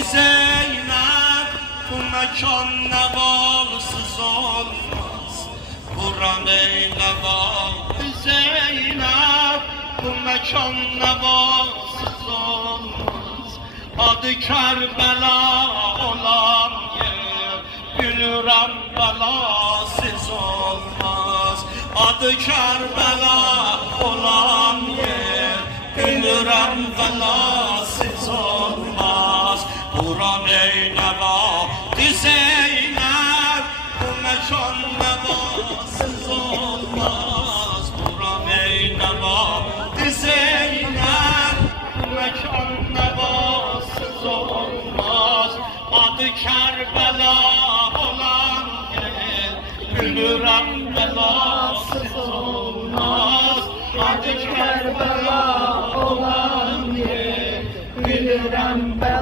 Zeynep bu mekan nevasız olmaz. Kur'an eyle vakti Zeynep bu mekan nevasız olmaz. Adı Kerbela olan yer gülürem belasız olmaz. Adı Kerbela olan yer gülürem belasız olmaz. Kur'an eyle vakti Zeynep bu mekan nevasız olmaz. Kur'an eyle vakti Zeynep bu mekan nevasız olmaz. Adı Kerbela olan yer gülürem belasız olmaz. Adı Kerbela olan yer gülürem belasız olmaz.